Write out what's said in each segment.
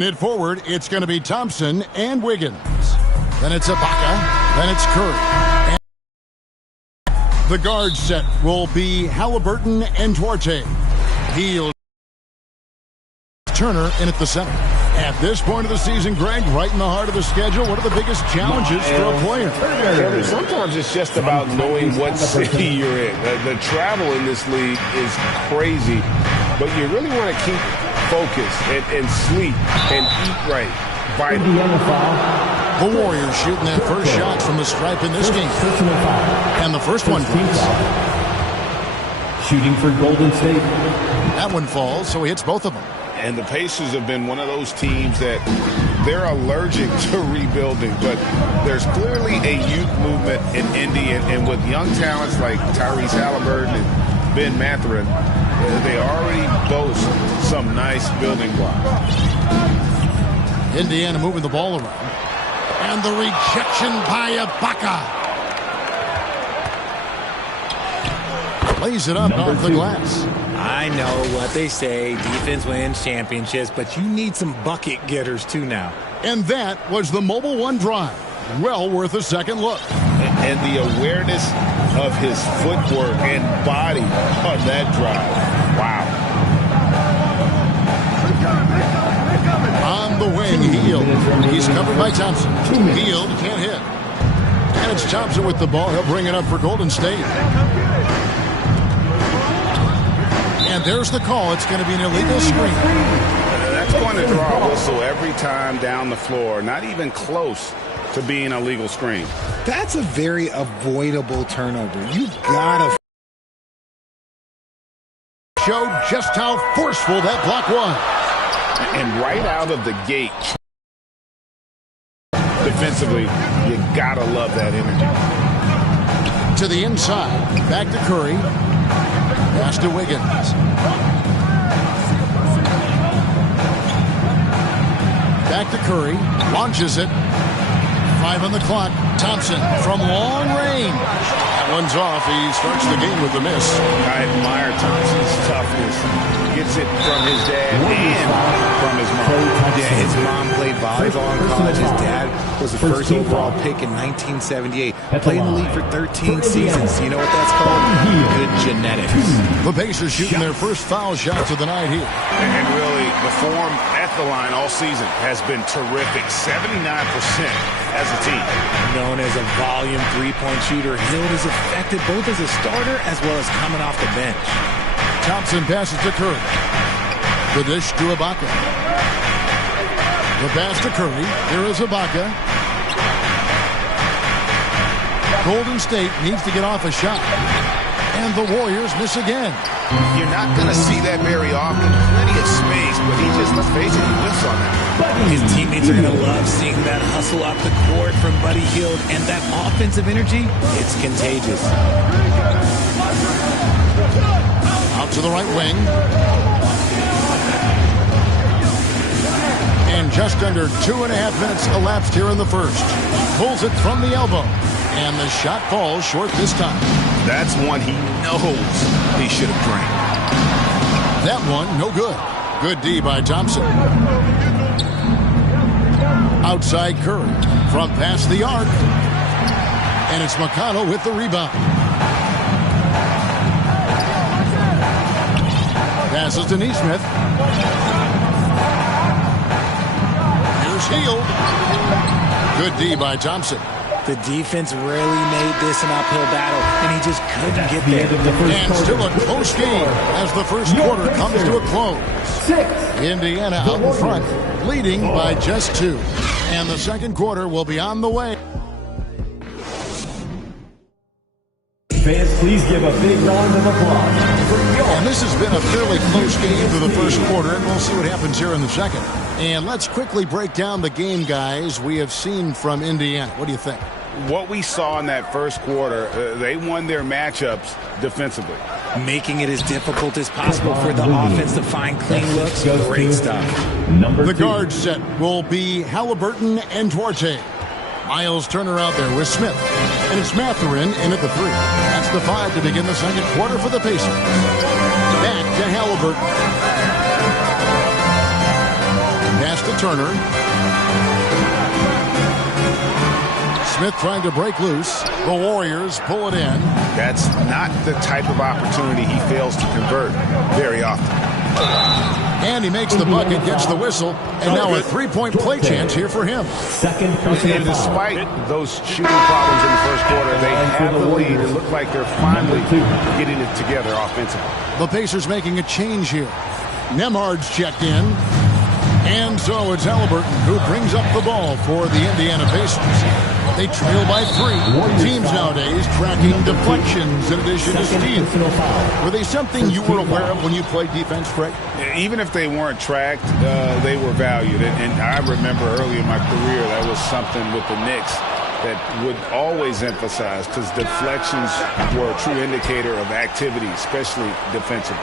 It forward, it's going to be Thompson and Wiggins. Then it's Ibaka. Then it's Curry. And the guard set will be Halliburton and Duarte. He'll Turner in at the center. At this point of the season, Greg, right in the heart of the schedule, what are the biggest challenges for a player? Kevin, sometimes it's just about knowing what city you're in. The travel in this league is crazy, but you really want to keep focused and sleep and eat right. The Warriors shooting their first shots from the stripe in this game. And the first one falls. Shooting for Golden State. That one falls, so he hits both of them. And the Pacers have been one of those teams that they're allergic to rebuilding, but there's clearly a youth movement in Indy, and with young talents like Tyrese Halliburton and Ben Mathurin, they already boast some nice building blocks. Indiana moving the ball around. And the rejection by Ibaka. Lays it up off the glass. I know what they say, defense wins championships, but you need some bucket getters too now. And that was the Mobile One drive. Well worth a second look. And the awareness of his footwork and body on that drive. Wow. On the wing, Hield. He's covered by Thompson. Hield can't hit. And it's Thompson with the ball. He'll bring it up for Golden State. And there's the call. It's going to be an illegal screen. That's going to draw a whistle every time down the floor. Not even close to being a legal screen. That's a very avoidable turnover. You gotta show just how forceful that block was. And right out of the gate, defensively, you gotta love that energy. To the inside, back to Curry. Pass to Wiggins. Back to Curry. Launches it. 5 on the clock. Thompson from long range. That one's off. He starts the game with a miss. I admire Thompson's toughness. Gets it from his dad and from his mom. Yeah, his mom played volleyball in college. His dad was the first overall pick in 1978. Played in the league for 13 seasons. You know what that's called? Good genetics. The Pacers shooting their first foul shots of the night here. And really, the form at the line all season has been terrific. 79% as a team. Known as a volume three-point shooter, Hield is effective both as a starter as well as coming off the bench. Thompson passes to Curry. The dish to Ibaka. The pass to Curry. Here is Ibaka. Golden State needs to get off a shot. And the Warriors miss again. You're not going to see that very often. Plenty of space, but he just, let's face it, he whiffs on that. His teammates are going to love seeing that hustle up the court from Buddy Hield. And that offensive energy, it's contagious. Out to the right wing. And just under 2.5 minutes elapsed here in the first. Pulls it from the elbow. And the shot falls short this time. That's one he knows he should have drained. That one, no good. Good D by Thompson. Outside Curry. From past the arc. And it's McConnell with the rebound. Passes to Nesmith. Here's Hield. Good D by Thompson. The defense really made this an uphill battle, and he just couldn't get there. And still a close game as the first quarter comes to a close. Indiana out in front, leading by just 2. And the second quarter will be on the way. Fans, please give a big round of applause. And this has been a fairly close game through the first quarter, and we'll see what happens here in the second. And let's quickly break down the game, guys, we have seen from Indiana. What do you think? What we saw in that first quarter, they won their matchups defensively. Making it as difficult as possible for the offense to find clean looks. Great stuff. The guard set will be Halliburton and Duarte. Miles Turner out there with Smith. And it's Mathurin in at the 3. That's the 5 to begin the second quarter for the Pacers. Back to Halliburton. Pass pass to Turner. Smith trying to break loose. The Warriors pull it in. That's not the type of opportunity he fails to convert very often. And he makes the bucket, gets the whistle, and now a three-point play chance here for him. And despite those shooting problems in the first quarter, they have the lead. It looked like they're finally getting it together offensively. The Pacers making a change here. Nemhard's checked in. And so it's Halliburton who brings up the ball for the Indiana Pacers. They trail by 3. Teams nowadays tracking deflections in addition to steals. Were they something you were aware of when you played defense, Craig? Even if they weren't tracked, they were valued. And I remember early in my career that was something with the Knicks that would always emphasize, because deflections were a true indicator of activity, especially defensively.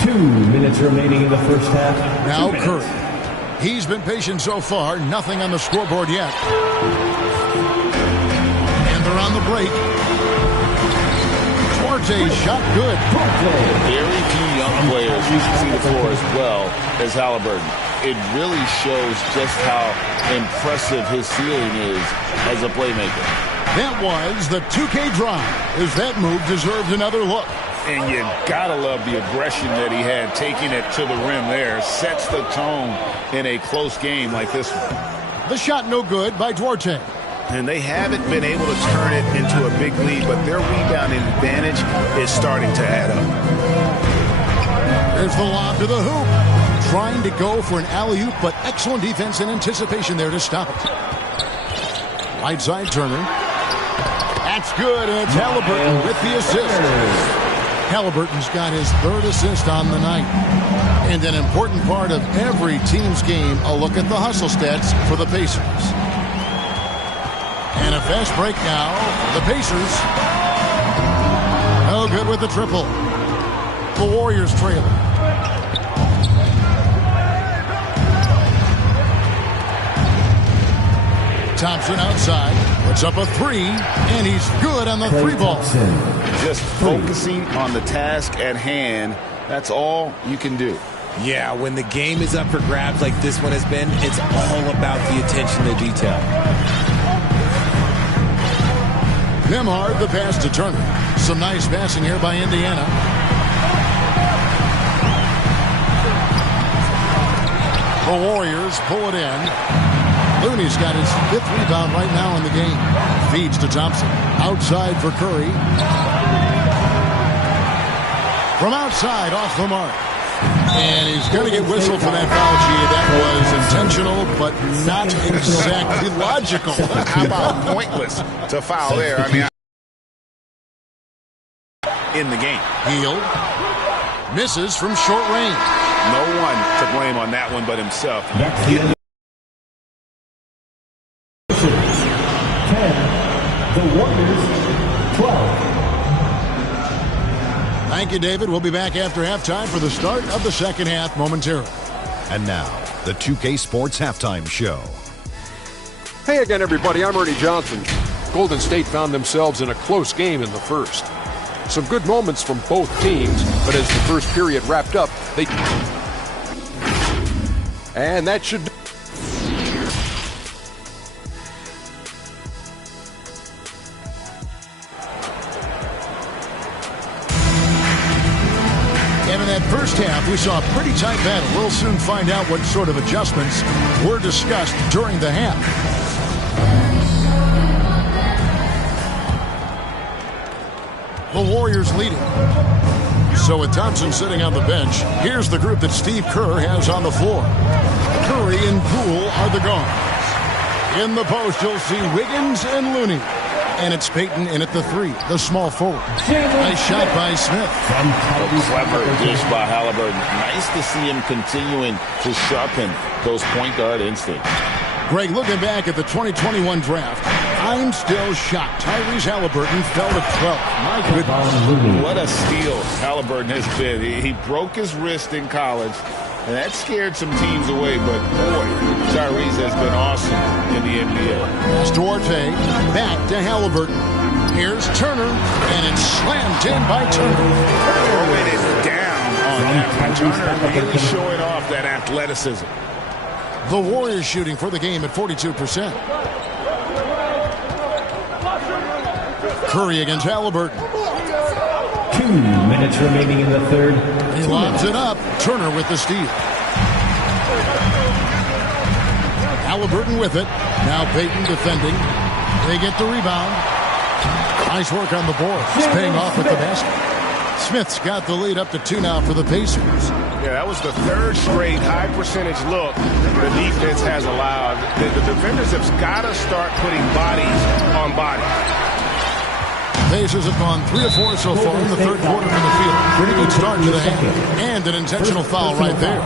2 minutes remaining in the first half. Now Curry. He's been patient so far. Nothing on the scoreboard yet. And they're on the break. Duarte's shot good. Very few young players who can see the floor as well as Halliburton. It really shows just how impressive his ceiling is as a playmaker. That was the 2K drive, as that move deserved another look. And you gotta love the aggression that he had, taking it to the rim there. Sets the tone in a close game like this one. The shot no good by Duarte. And they haven't been able to turn it into a big lead, but their rebounding advantage is starting to add up. There's the lob to the hoop. Trying to go for an alley-oop, but excellent defense and anticipation there to stop it. Right side Turner. That's good, and it's Halliburton with the assist. Halliburton's got his 3rd assist on the night. And an important part of every team's game, a look at the hustle stats for the Pacers. And a fast break now. The Pacers. No good with the triple. The Warriors trail. Thompson outside. Puts up a 3, and he's good on the 3 ball. Just focusing on the task at hand, that's all you can do. Yeah, when the game is up for grabs like this one has been, it's all about the attention to detail. Nemhard, the pass to Turner. Some nice passing here by Indiana. The Warriors pull it in. Looney's got his 5th rebound right now in the game. Feeds to Thompson. Outside for Curry. From outside, off the mark. And he's going to get whistled for that foul, G. That was intentional, but not exactly logical. How about pointless to foul there? I mean, in the game. Hield. Misses from short range. No one to blame on that one but himself. 10. The Warriors 12. Thank you, David. We'll be back after halftime for the start of the second half momentarily. And now, the 2K Sports Halftime Show. Hey again, everybody. I'm Ernie Johnson. Golden State found themselves in a close game in the first. Some good moments from both teams, but as the first period wrapped up, and that should... And in that first half, we saw a pretty tight battle. We'll soon find out what sort of adjustments were discussed during the half. The Warriors leading. So with Thompson sitting on the bench, here's the group that Steve Kerr has on the floor. Curry and Poole are the guards. In the post, you'll see Wiggins and Looney. And it's Payton in at the 3, the small forward. Nice shot by Smith. Clever dish by Halliburton. Nice to see him continuing to sharpen those point guard instincts. Greg, looking back at the 2021 draft, I'm still shocked. Tyrese Halliburton fell to 12. My goodness. What a steal Halliburton has been. He broke his wrist in college, and that scared some teams away. But, boy, Tyrese has been awesome in the NBA. That's Duarte. Back to Halliburton. Here's Turner, and it's slammed in by Turner. Throwing it down on that one. Turner really showing off that athleticism. The Warriors shooting for the game at 42%. Curry against Halliburton. 2 minutes remaining in the third. He lobs it up. Turner with the steal. Halliburton with it. Now Payton defending. They get the rebound. Nice work on the board. It's paying off with the basket. Smith's got the lead up to 2 now for the Pacers. Yeah, that was the third straight high percentage look the defense has allowed. The defenders have got to start putting bodies on bodies. Pacers have gone 3 of 4 so far in the third quarter from the field. Pretty good start to the hand. And an intentional foul right there.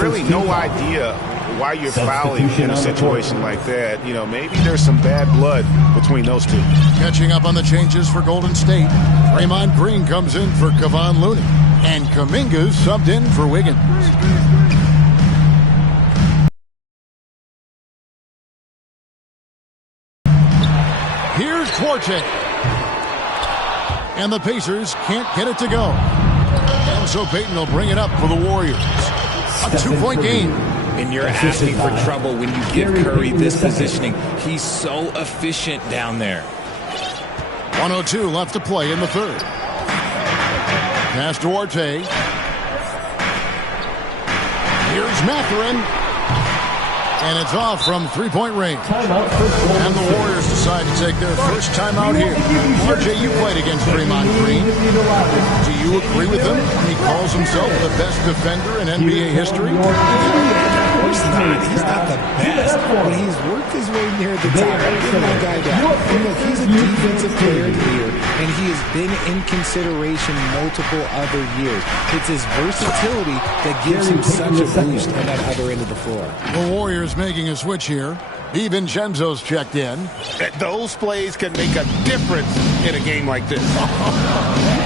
Really no idea why you're fouling in a situation like that. You know, maybe there's some bad blood between those two. Catching up on the changes for Golden State. Draymond Green comes in for Kevon Looney. And Kuminga's subbed in for Wiggins. Here's Duarte. And the Pacers can't get it to go. And so Payton will bring it up for the Warriors. A 2-point game. And you're asking for trouble when you give Curry this positioning. He's so efficient down there. 1:02 left to play in the third. Pass Duarte. Here's Mathurin. And it's off from 3-point range. And the Warriors decide to take their first timeout here. RJ, you played against Draymond Green. Do you agree with him? He calls himself the best defender in NBA history. He's not the best, but he's worked his way near the top. Give my guy that. And look, he's a defensive player of the year, and he has been in consideration multiple other years. It's his versatility that gives him such a boost on that other end of the floor. The Warriors making a switch here. DiVincenzo's checked in. Those plays can make a difference in a game like this.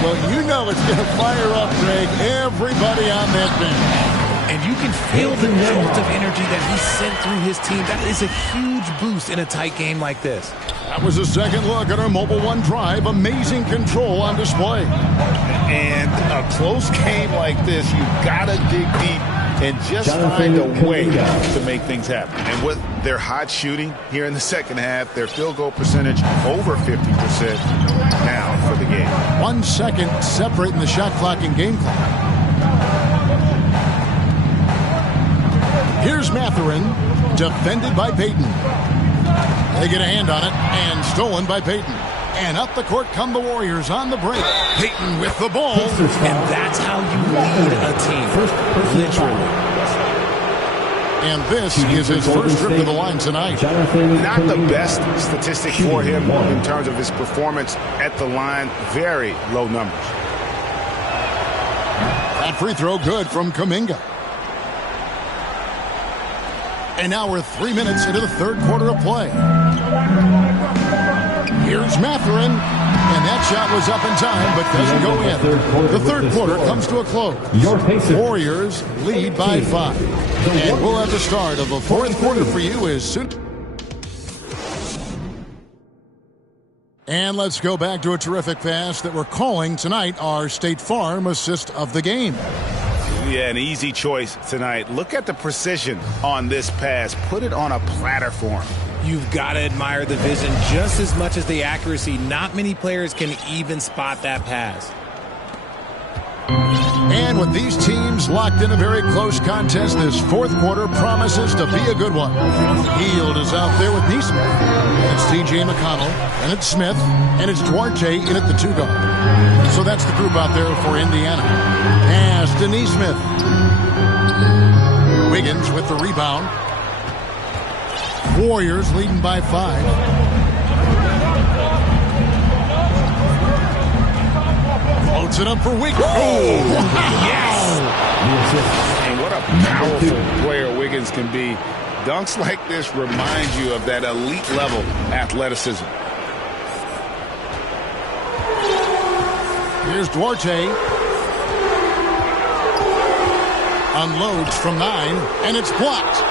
Well, you know it's going to fire up, Greg, everybody on that bench. And you can feel the jolt of energy that he sent through his team. That is a huge boost in a tight game like this. That was a second look at our Mobile One drive. Amazing control on display. And a close game like this, you've got to dig deep and just find a way to make things happen. And with their hot shooting here in the second half, their field goal percentage over 50% now for the game. 1 second separating the shot clock and game clock. Here's Mathurin, defended by Payton. They get a hand on it, and stolen by Payton. And up the court come the Warriors on the break. Payton with the ball. And that's how you lead a team, literally. And this is his first trip to the line tonight. Not the best statistic for him in terms of his performance at the line. Very low numbers. That free throw good from Kuminga. And now we're 3 minutes into the third quarter of play. Here's Mathurin. And that shot was up in time, but doesn't go in. The third quarter comes to a close. Warriors lead by 5. And we'll have the start of the fourth quarter for you as soon. And let's go back to a terrific pass that we're calling tonight our State Farm assist of the game. Yeah, an easy choice tonight. Look at the precision on this pass. Put it on a platter for him. You've got to admire the vision just as much as the accuracy. Not many players can even spot that pass. And with these teams locked in a very close contest, this fourth quarter promises to be a good one. Hield is out there with Neesmith. And it's T.J. McConnell. And it's Smith. And it's Duarte in at the 2 guard. So that's the group out there for Indiana. Pass to Neesmith. Wiggins with the rebound. Warriors leading by 5. Floats it up for Wiggins. Oh, yes! And what a powerful player Wiggins can be. Dunks like this remind you of that elite level athleticism. Here's Duarte. Unloads from 9, and it's blocked.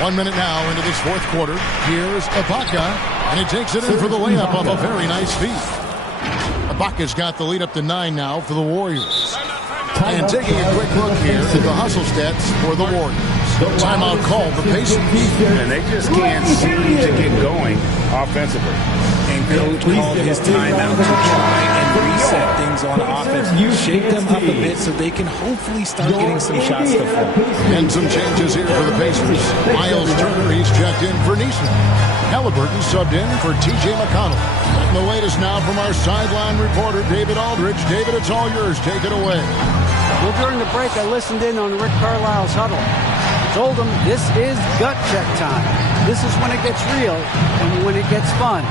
One minute now into this fourth quarter. Here's Ibaka, and he takes it in for the layup off a very nice feed. Ibaka's got the lead up to 9 now for the Warriors. And taking a quick look here at the hustle stats for the Warriors. Timeout called the Pacers. And they just can't seem to get going offensively. And Coach called his timeout to try and reset things on offense. Shake them up a bit so they can hopefully start getting some shots to fall. And some changes here for the Pacers. Miles Turner, he's checked in for Neesmith. Halliburton subbed in for T.J. McConnell. And the latest now from our sideline reporter, David Aldridge. David, it's all yours. Take it away. Well, during the break, I listened in on Rick Carlisle's huddle. I told him this is gut check time. This is when it gets real and when it gets fun.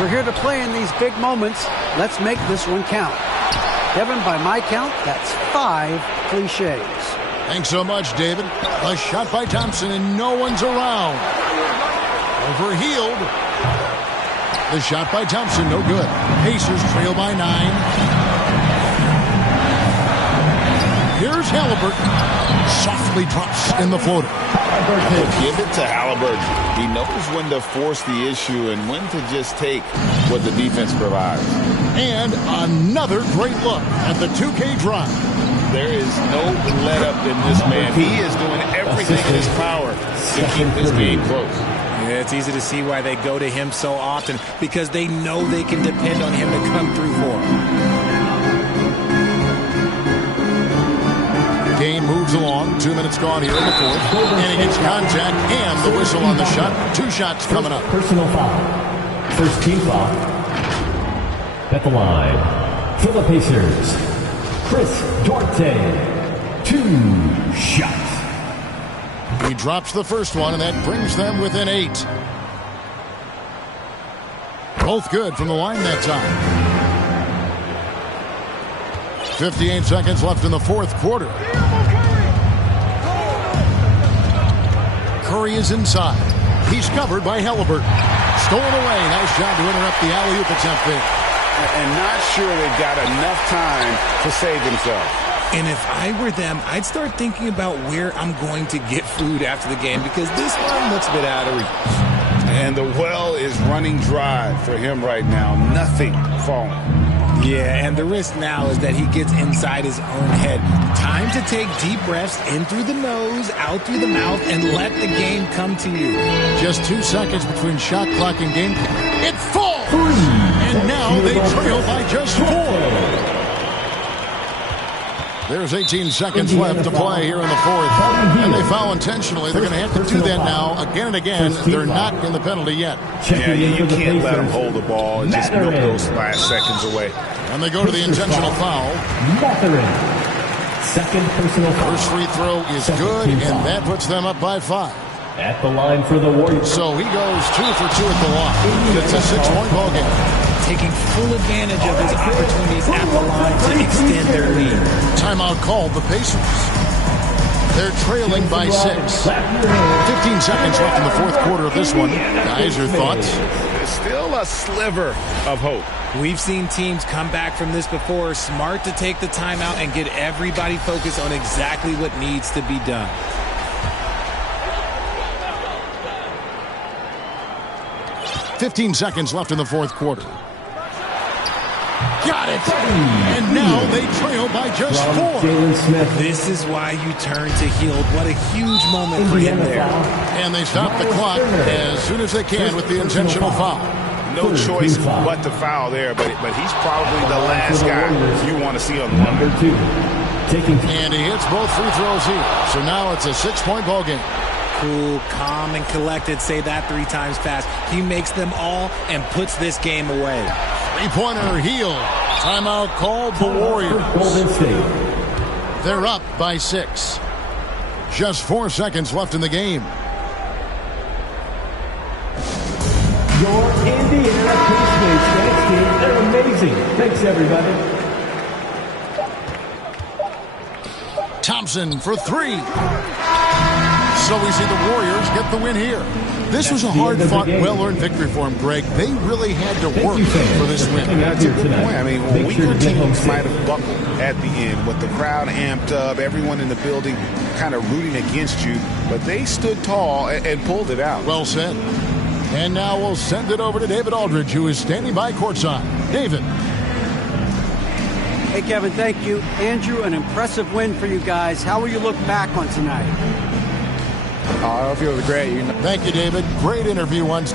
We're here to play in these big moments. Let's make this one count. Kevin, by my count, that's 5 cliches. Thanks so much, David. A shot by Thompson, and no one's around. Overhealed. The shot by Thompson, no good. Pacers trail by 9. Here's Halliburton. Softly drops in the floater. Give it to Halliburton. He knows when to force the issue and when to just take what the defense provides. And another great look at the 2K drive. There is no let-up in this man. He is doing everything in his power to keep this game close. Yeah, it's easy to see why they go to him so often, because they know they can depend on him to come through for them. Game moves along. 2 minutes gone here in the fourth. And he gets contact and the whistle on the shot. 2 shots coming up. Personal foul. First team foul. At the line for the Pacers, Chris Duarte. 2 shots. He drops the first one, and that brings them within 8. Both good from the line that time. 58 seconds left in the fourth quarter. Curry is inside. He's covered by Halliburton. Stolen away. Nice job to interrupt the alley-oop attempt there. And not sure they've got enough time to save themselves. And if I were them, I'd start thinking about where I'm going to get food after the game, because this one looks a bit out of reach. And the well is running dry for him right now. Nothing falling. Yeah, and the risk now is that he gets inside his own head. Time to take deep breaths in through the nose, out through the mouth, and let the game come to you. Just 2 seconds between shot clock and game clock. It falls! And now they trail by just 4. There's 18 seconds left to play here in the fourth. And they foul intentionally. They're going to have to do that now again and again. They're not in the penalty yet. Yeah, you can't let them hold the ball and just milk those last seconds away. And they go to the intentional foul. Second personal foul. First free throw is good, and that puts them up by 5. At the line for the Warriors. So he goes 2 for 2 at the line. It's a 6-point ball game. Taking full advantage of his opportunities at the line to extend their lead. Timeout called the Pacers. They're trailing by 6. 15 seconds left in the fourth quarter of this one. Guys, your thoughts? There's still a sliver of hope. We've seen teams come back from this before. Smart to take the timeout and get everybody focused on exactly what needs to be done. $15 seconds left in the fourth quarter. Got it! And now they trail by just 4. This is why you turn to Hield. What a huge moment for him there. And they stop the clock as soon as they can with the intentional foul. No choice but to foul there, but he's probably the last guy you want to see on the line. And he hits both free throws here. So now it's a 6-point ball game. Cool, calm, and collected. Say that 3 times fast. He makes them all and puts this game away. 3-pointer Hield. Timeout called the Warriors. They're up by 6. Just 4 seconds left in the game. Your Indiana Pacers, they're amazing. Thanks, everybody. Thompson for 3. So we see the Warriors get the win here. This was a hard-fought, well-earned victory for them, Greg. They really had to work for this win. That's a good point. I mean, weaker teams might have buckled at the end with the crowd amped up, everyone in the building kind of rooting against you, but they stood tall and pulled it out. Well said. And now we'll send it over to David Aldridge, who is standing by courtside. David. Hey, Kevin, thank you. Andrew, an impressive win for you guys. How will you look back on tonight? I feel great. Thank you, David. Great interview once.